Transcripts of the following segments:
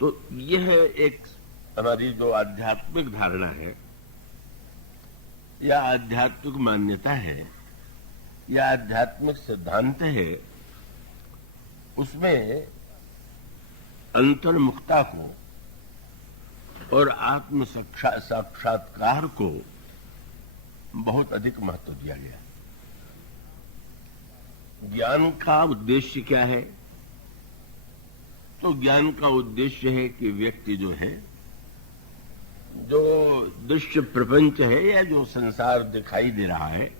तो यह एक हमारी जो आध्यात्मिक धारणा है या आध्यात्मिक मान्यता है या आध्यात्मिक सिद्धांत है, उसमें अंतर्मुखता को और आत्म साक्षात्कार को बहुत अधिक महत्व दिया गया। ज्ञान का उद्देश्य क्या है? तो ज्ञान का उद्देश्य है कि व्यक्ति जो है, जो दृश्य प्रपंच है या जो संसार दिखाई दे रहा है,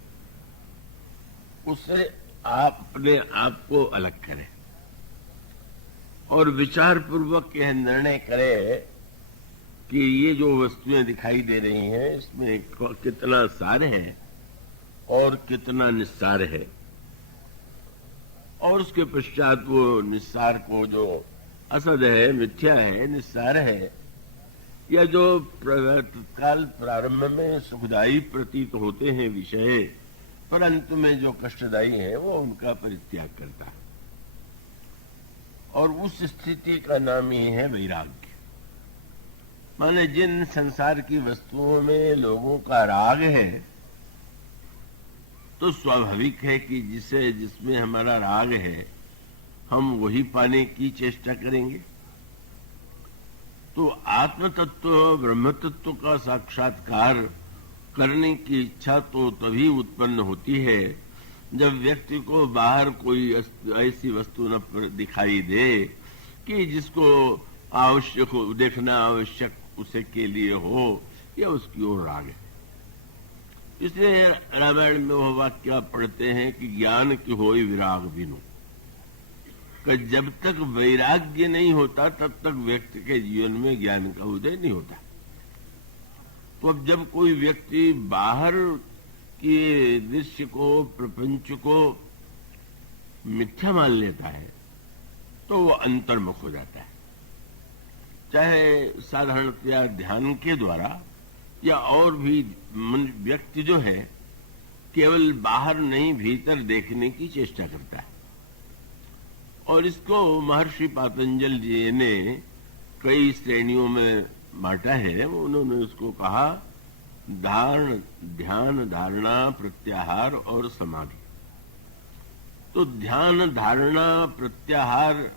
उससे अपने आप को अलग करे और विचार पूर्वक यह निर्णय करे कि ये जो वस्तुएं दिखाई दे रही हैं, इसमें कितना सार है और कितना निस्सार है, और उसके पश्चात वो निस्सार को, जो असद है, मिथ्या है, निस्सार है, या जो तत्काल प्रारंभ में सुखदायी प्रतीत होते हैं विषय, परंतु में जो कष्टदायी है, वो उनका परित्याग करता है। और उस स्थिति का नाम ही है वैराग्य। माने जिन संसार की वस्तुओं में लोगों का राग है, तो स्वाभाविक है कि जिसमें हमारा राग है, हम वही पाने की चेष्टा करेंगे। तो आत्म तत्व, ब्रह्म तत्व का साक्षात्कार करने की इच्छा तो तभी उत्पन्न होती है जब व्यक्ति को बाहर कोई ऐसी वस्तु न दिखाई दे कि जिसको आवश्यक हो, देखना आवश्यक उसे के लिए हो, या उसकी ओर राग है। इसलिए रामायण में वह वाक्य पढ़ते हैं कि ज्ञान की होई विराग बिनु, कि जब तक वैराग्य नहीं होता तब तक व्यक्ति के जीवन में ज्ञान का उदय नहीं होता। तो अब जब कोई व्यक्ति बाहर के दृश्य को, प्रपंच को मिथ्या मान लेता है, तो वो अंतर्मुख हो जाता है। चाहे साधारणतया ध्यान के द्वारा या और भी व्यक्ति जो है केवल बाहर नहीं भीतर देखने की चेष्टा करता है। और इसको महर्षि पातंजल जी ने कई श्रेणियों में बांटा है। उन्होंने उसको कहा ध्यान, धारणा, प्रत्याहार और समाधि। तो ध्यान, धारणा, प्रत्याहार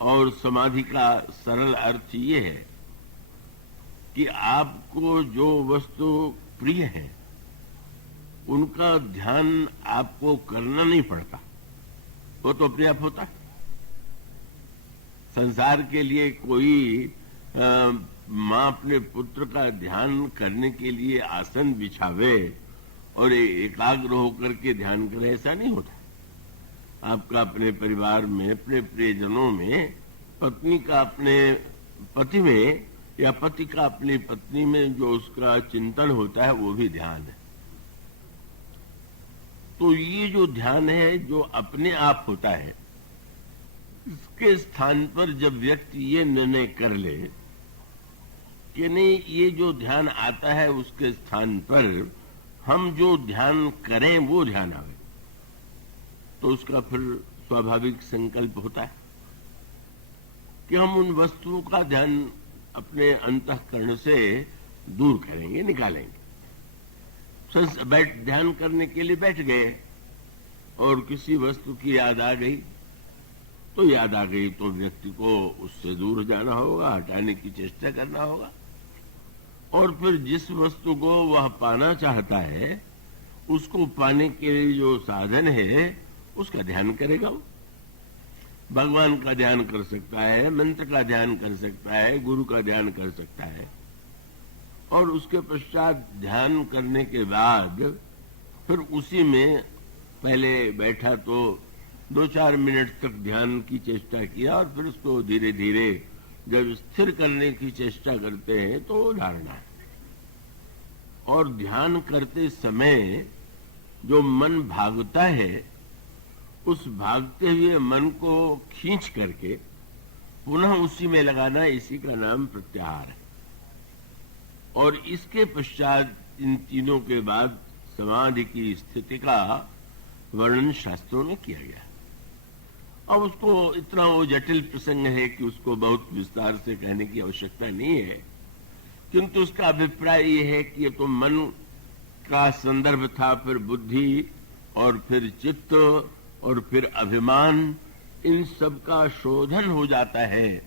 और समाधि का सरल अर्थ ये है कि आपको जो वस्तु प्रिय है उनका ध्यान आपको करना नहीं पड़ता, वो तो अपने आप होता है। संसार के लिए कोई माँ अपने पुत्र का ध्यान करने के लिए आसन बिछावे और एकाग्र होकर के ध्यान करे, ऐसा नहीं होता। आपका अपने परिवार में, अपने प्रियजनों में, पत्नी का अपने पति में या पति का अपनी पत्नी में जो उसका चिंतन होता है, वो भी ध्यान है। तो ये जो ध्यान है जो अपने आप होता है, इसके स्थान पर जब व्यक्ति ये निर्णय कर ले कि नहीं, ये जो ध्यान आता है उसके स्थान पर हम जो ध्यान करें वो ध्यान आवे, तो उसका फिर स्वाभाविक संकल्प होता है कि हम उन वस्तुओं का ध्यान अपने अंतःकरण से दूर करेंगे, निकालेंगे। ध्यान करने के लिए बैठ गए और किसी वस्तु की याद आ गई, तो याद आ गई तो व्यक्ति को उससे दूर जाना होगा, हटाने की चेष्टा करना होगा, और फिर जिस वस्तु को वह पाना चाहता है उसको पाने के लिए जो साधन है उसका ध्यान करेगा। वो भगवान का ध्यान कर सकता है, मंत्र का ध्यान कर सकता है, गुरु का ध्यान कर सकता है, और उसके पश्चात ध्यान करने के बाद फिर उसी में पहले बैठा तो 2-4 मिनट तक ध्यान की चेष्टा किया, और फिर उसको धीरे धीरे जब स्थिर करने की चेष्टा करते हैं तो वो धारणा है। और ध्यान करते समय जो मन भागता है, उस भागते हुए मन को खींच करके पुनः उसी में लगाना, इसी का नाम प्रत्याहार है। और इसके पश्चात इन तीनों के बाद समाधि की स्थिति का वर्णन शास्त्रों में किया गया। अब उसको इतना वो जटिल प्रसंग है कि उसको बहुत विस्तार से कहने की आवश्यकता नहीं है, किंतु उसका अभिप्राय ये है कि ये तो मन का संदर्भ था, फिर बुद्धि और फिर चित्त और फिर अभिमान, इन सब का शोधन हो जाता है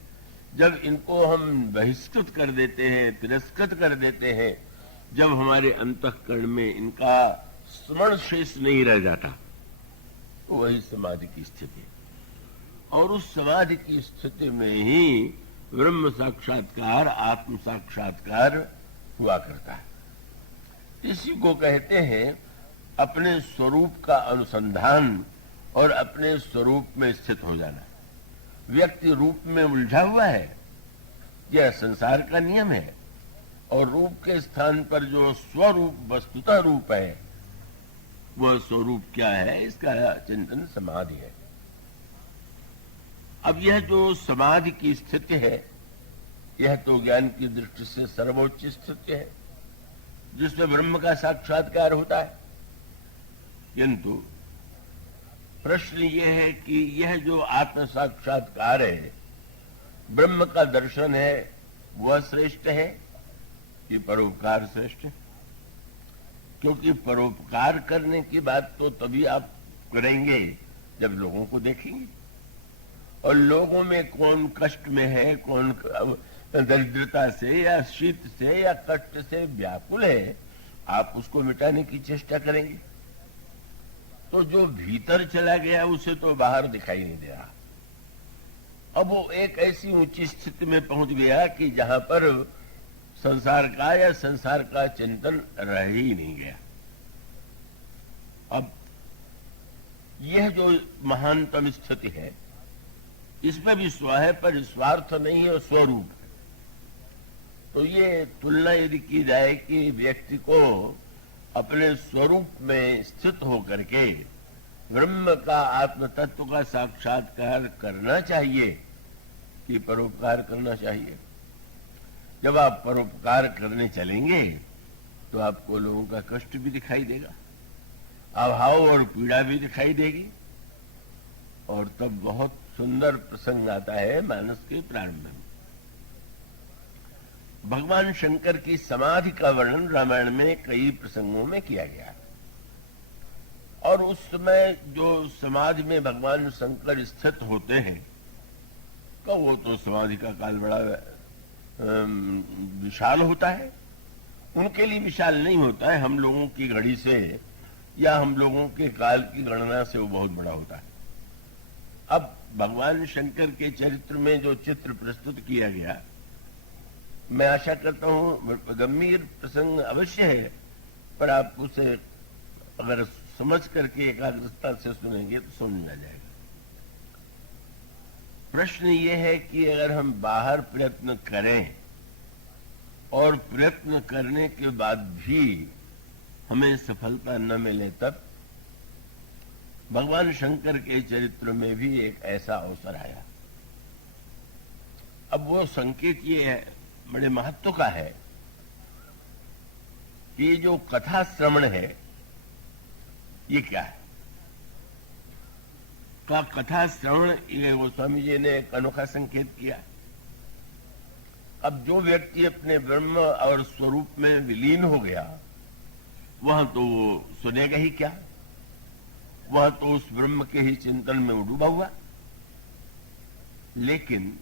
जब इनको हम बहिष्कृत कर देते हैं, तिरस्कृत कर देते हैं, जब हमारे अंतःकरण में इनका स्मरण शेष नहीं रह जाता, तो वही समाधि की स्थिति। और उस समाधि की स्थिति में ही ब्रह्म साक्षात्कार, आत्म साक्षात्कार हुआ करता है। इसी को कहते हैं अपने स्वरूप का अनुसंधान और अपने स्वरूप में स्थित हो जाना। व्यक्ति रूप में उलझा हुआ है, यह संसार का नियम है, और रूप के स्थान पर जो स्वरूप वस्तुतः रूप है, वह स्वरूप क्या है, इसका चिंतन समाधि है। अब यह जो समाधि की स्थिति है, यह तो ज्ञान की दृष्टि से सर्वोच्च स्थिति है, जिसमें ब्रह्म का साक्षात्कार होता है। किंतु प्रश्न यह है कि यह जो आत्म साक्षात्कार है, ब्रह्म का दर्शन है, वह श्रेष्ठ है कि परोपकार श्रेष्ठ है? क्योंकि परोपकार करने की बात तो तभी आप करेंगे जब लोगों को देखेंगे, और लोगों में कौन कष्ट में है, कौन दरिद्रता से या शीत से या कष्ट से व्याकुल है, आप उसको मिटाने की चेष्टा करेंगे। तो जो भीतर चला गया उसे तो बाहर दिखाई नहीं दे रहा। अब वो एक ऐसी ऊंची स्थिति में पहुंच गया कि जहां पर संसार का या संसार का चिंतन रह ही नहीं गया। अब यह जो महानतम स्थिति है, इसमें भी स्व है पर स्वार्थ नहीं है, स्वरूप है। तो ये तुलना यदि की जाए कि व्यक्ति को अपने स्वरूप में स्थित होकर के ब्रह्म का, आत्म तत्व का साक्षात्कार करना चाहिए कि परोपकार करना चाहिए। जब आप परोपकार करने चलेंगे तो आपको लोगों का कष्ट भी दिखाई देगा, अभाव और पीड़ा भी दिखाई देगी, और तब बहुत सुंदर प्रसंग आता है मानस के प्रारंभ में। भगवान शंकर की समाधि का वर्णन रामायण में कई प्रसंगों में किया गया, और उस समय जो समाधि में भगवान शंकर स्थित होते हैं, तो वो तो समाधि का काल बड़ा विशाल होता है। उनके लिए विशाल नहीं होता है, हम लोगों की घड़ी से या हम लोगों के काल की गणना से वो बहुत बड़ा होता है। अब भगवान शंकर के चरित्र में जो चित्र प्रस्तुत किया गया, मैं आशा करता हूं गंभीर प्रसंग अवश्य है, पर आप उसे अगर समझ करके एकाग्रता से सुनेंगे तो समझ आ जाएगा। प्रश्न ये है कि अगर हम बाहर प्रयत्न करें और प्रयत्न करने के बाद भी हमें सफलता न मिले, तब भगवान शंकर के चरित्र में भी एक ऐसा अवसर आया। अब वो संकेत ये है, बड़े महत्व का है कि जो कथा श्रवण है, ये क्या है? तो कथा श्रवण, ये गोस्वामी जी ने एक अनोखा संकेत किया। अब जो व्यक्ति अपने ब्रह्म और स्वरूप में विलीन हो गया, वह तो सुनेगा ही क्या, वह तो उस ब्रह्म के ही चिंतन में डूबा हुआ। लेकिन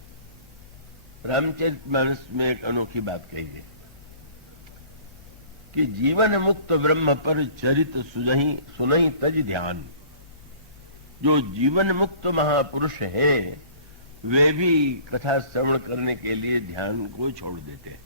रामचरितमानस में एक अनोखी बात कही है कि जीवन मुक्त ब्रह्म पर चरित सुनहि तज ध्यान। जो जीवन मुक्त महापुरुष हैं, वे भी कथा श्रवण करने के लिए ध्यान को छोड़ देते हैं।